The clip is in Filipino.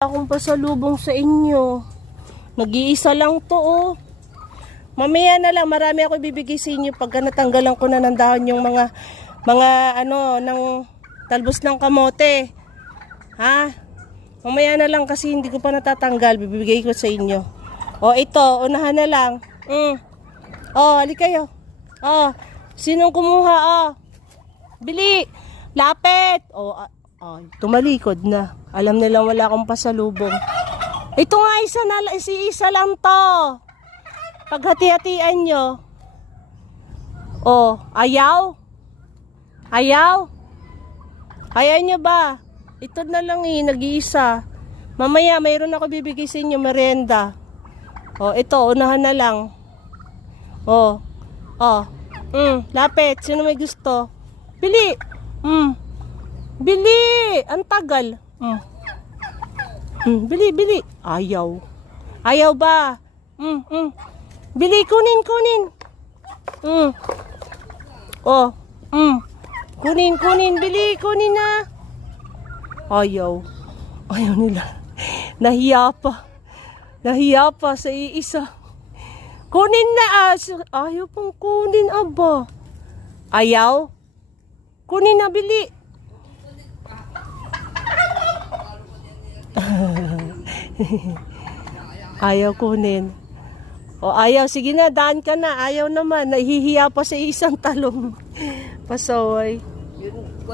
Akong pasalubong sa inyo. Nag-iisa lang to, oh. Mamaya na lang, marami ako ibibigay sa inyo pagka natanggalan ko na ng dahon yung mga ng talbos ng kamote. Ha? Mamaya na lang kasi hindi ko pa natatanggal, bibigay ko sa inyo. Oh, ito, unahan na lang. Oh, halik kayo. Oh, sinong kumuha, oh? Bili. Lapit. Oh, tumalikod na. Alam nilang wala akong pasalubong. Ito nga isa lang to. Paghati-hatian nyo. Oh, ayaw? Ayaw? Ayaw nyo ba? Ito na lang nag-iisa. Mamaya mayroon ako bibigay sa inyo merienda. Oh, ito, unahan na lang. Oh. Lapit. Sino may gusto? Bili. Bili. Ang tagal. Bili. Ayaw. Ayaw ba? Bili, kunin. Kunin. Bili, kunin na. Ayaw nila. Nahiya pa sa iisa. Kunin na. Ayaw pang kunin, aba. Ayaw? Kunin na, bili. Ayaw kunin. O ayaw, sige na, daan ka na. Ayaw naman, nahihiya pa sa isang talong. Pasaway.